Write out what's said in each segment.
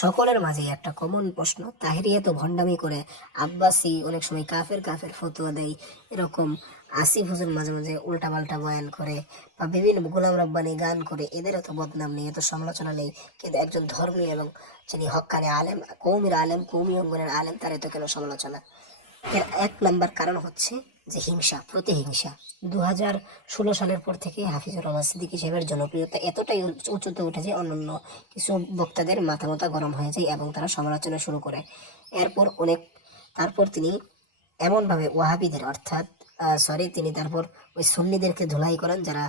সকলের মাঝেই একটা কমন প্রশ্ন, তাহেরিয়া তো ভণ্ডামি করে, আব্বাসি অনেক সময় কাফের কাফের ফতোয়া দেয়, এরকম আসিফ হোসেন মাঝে মাঝে উল্টাপাল্টা বয়ান করে, বা বিভিন্ন গোলাম রব্বানি গান করে, এদেরও তো বদনাম নেই, এত সমালোচনা নেই, কিন্তু একজন ধর্মীয় এবং যিনি হক্কানি আলেম, কৌমির আলেম, কৌমি অঙ্গনের আলেম, তার এত কেন সমালোচনা? এর এক নাম্বার কারণ হচ্ছে যে হিংসা, প্রতিহিংসা। 2016 সালের পর থেকে হাফিজুর রহমান সিদ্দিকী সাহেবের জনপ্রিয়তা এতটাই উঁচুতে উঠেছে, অন্যান্য কিছু বক্তাদের মাথা মাথা গরম হয়ে যায় এবং তারা সমালোচনা শুরু করে। এরপর তারপর তিনি এমনভাবে ওয়াহাবিদের অর্থাৎ তিনি তারপর ওই সুন্নিদেরকে ধুলাই করেন, যারা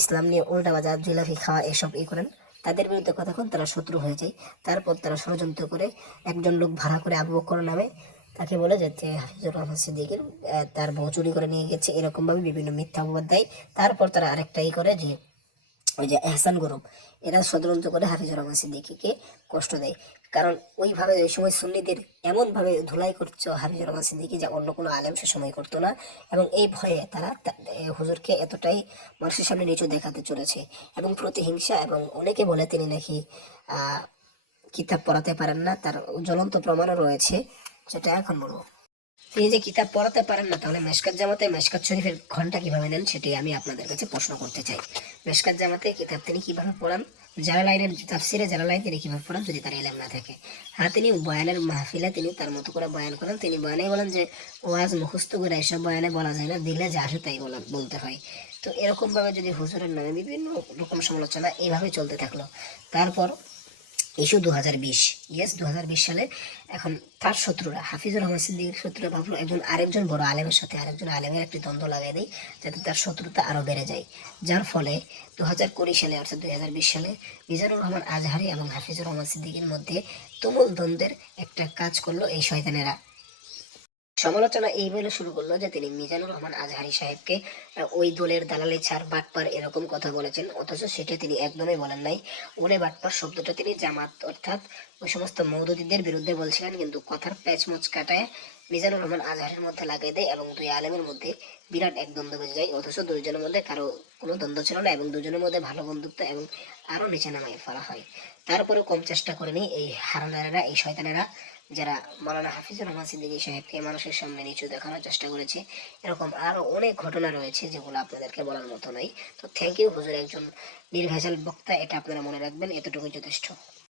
ইসলাম নিয়ে উল্টাবাজার জিলাফি খাওয়া এসব করেন, তাদের বিরুদ্ধে কথা কন, তারা শত্রু হয়ে যায়। তারপর তারা ষড়যন্ত্র করে একজন লোক ভাড়া করে আবু বকর নামে, তাকে বলে যে হাফিজুর রহমান সিদ্দিকীর তার বউ চুরি করে নিয়ে গেছে, এরকম ভাবে বিভিন্ন মিথ্যা অপবাদ দেয়। তারপর তারা আরেকটাই করে যে ওই যে এহসান গরম, এরা ষড়যন্ত্র করে হাফিজুর রহমান সিদ্দিকীকে কষ্ট দেয়। কারণ ওইভাবে ওই সময় সুন্নিদের এমনভাবে ধুলাই করছো হাফিজুর রহমান সিদ্দিকী, যা অন্য কোনো আলেম সে সময় করতো না। এবং এই ভয়ে তারা হুজুরকে এতটাই মানুষের সামনে নিচু দেখাতে চলেছে, এবং প্রতিহিংসা, এবং অনেকে বলে তিনি নাকি কিতাব পড়াতে পারেন না, তার জ্বলন্ত প্রমাণও রয়েছে, সেটা এখন বলবো। তিনি যে কিতাব পড়াতে পারেন না, তাহলে মেশকাত জামাতে মেশকাত শরীফের ঘন্টা কিভাবে নেন, সেটি আমি আপনাদের কাছে প্রশ্ন করতে চাই। মেশকাত জামাতে কিতাব তিনি কিভাবে পড়ান? জালালাইনের তাফসিরে জালালাইন তিনি কিভাবে পড়ান যদি তার ইলম না থাকে? হ্যাঁ, তিনি বয়ানের মাহফিলে তিনি তার মতো করে বয়ান করেন। তিনি বয়ানে বলেন যে ওয়াজ মুখস্থ করে এসব বয়ানে বলা যায় না, দিলে যা আসে তাই বলতে হয়। তো এরকম ভাবে যদি হুজুরের নামে বিভিন্ন রকম সমালোচনা এইভাবে চলতে থাকলো, তারপর ইস্যু 2020, ইয়েস 2020 সালে এখন তার শত্রুরা, হাফিজুর রহমান সিদ্দিকীর শত্রুরা ভাবলো আরেকজন বড় আলেমের সাথে আরেকজন আলেমের একটি দ্বন্দ্ব লাগাই দেয়, যাতে তার শত্রুতা আরো বেড়ে যায়। যার ফলে 2020 সালে অর্থাৎ 2020 সালে মিজানুর রহমান আজহারি এবং হাফিজুর রহমান সিদ্দিকীর মধ্যে তুমুল দ্বন্দ্বের একটা কাজ করলো এই শয়তানেরা। সমালোচনা এই বলে শুরু করলো যে তিনি মিজানুর রহমান আজহারি সাহেবকে ওই দলের দালালি ছাড়, বাটপার এরকম কথা বলেছেন, অথচ সেটা তিনি একদমই বলেন নাই। ওলে বাটপার শব্দটা তিনি জামাত অর্থাৎ ওই সমস্ত মৌদুদীদের বিরুদ্ধে বলছিলেন, কিন্তু কথার প্যাচমচ কাটায় মিজানুর রহমান আজহারের মধ্যে লাগাই দেয় এবং দুই আলেমের মধ্যে বিরাট এক দ্বন্দ্ব বেজে যায়। অথচ দুইজনের মধ্যে কারো কোনো দ্বন্দ্ব ছিল না এবং দুজনের মধ্যে ভালো বন্ধুত্ব, এবং আরো নিচে নামাই ফেলা হয়। তারপরে কম চেষ্টা করেনি এই হারানারেরা, এই শয়তানেরা, যারা মাওলানা হাফিজুর রহমান সিদ্দিকী সাহেবকে মানুষের সামনে নিচু দেখানোর চেষ্টা করেছে। এরকম আরো অনেক ঘটনা রয়েছে যেগুলো আপনাদেরকে বলার মতো নয়। তো থ্যাংক ইউ, হুজুর একজন নির্ভেজাল বক্তা, এটা আপনারা মনে রাখবেন, এতটুকুই যথেষ্ট।